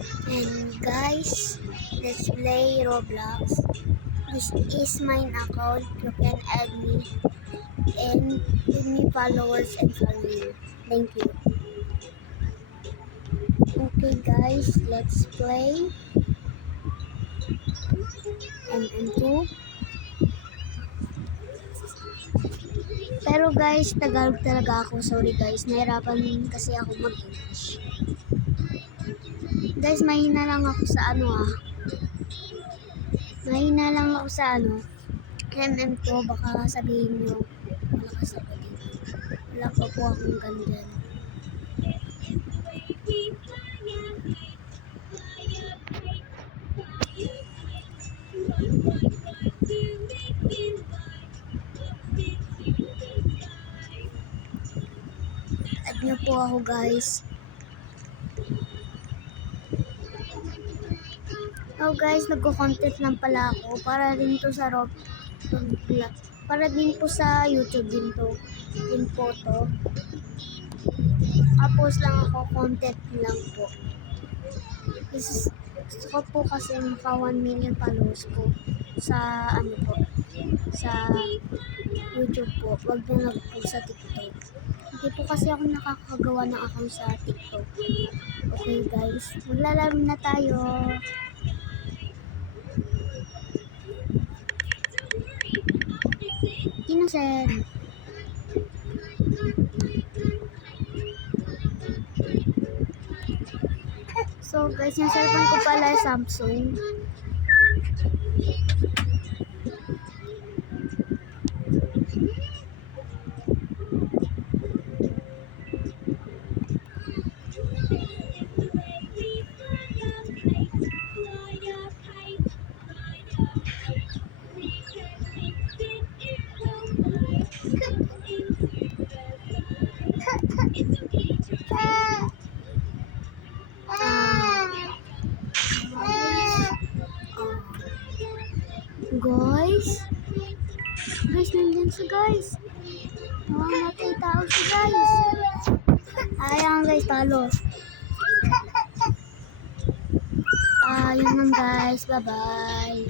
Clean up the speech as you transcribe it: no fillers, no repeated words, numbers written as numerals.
And guys, let's play Roblox. This is my account. You can add me and give me followers and follow you. Thank you. Okay guys, let's play MM2. Pero guys, Tagalog talaga ako. Sorry guys, nahirapan kasi ako mag-English. Guys, mahina lang ako sa Mahina lang ako sa MM2. Baka sabihin nyo, malakas ako dito. Wala pa po akong ganyan. Add nyo po ako guys. Oh guys, nagko-content lang pala ako para din to sa Roblox. Para din po sa YouTube din to. Din po to. Tapos lang ako, content lang po. Gusto ko po kasi maka 1 million followers po sa sa YouTube po. Wag na lang po sa TikTok. Hindi po kasi ako nakakagawa ng account sa TikTok. Okay guys, maglalaro na tayo. Innocent. So guys, yung cellphone ko pala ay Samsung. Guys, nandyan siya guys. Mamamatay tao siya guys. Ayan guys, talo. Yun lang guys, bye bye.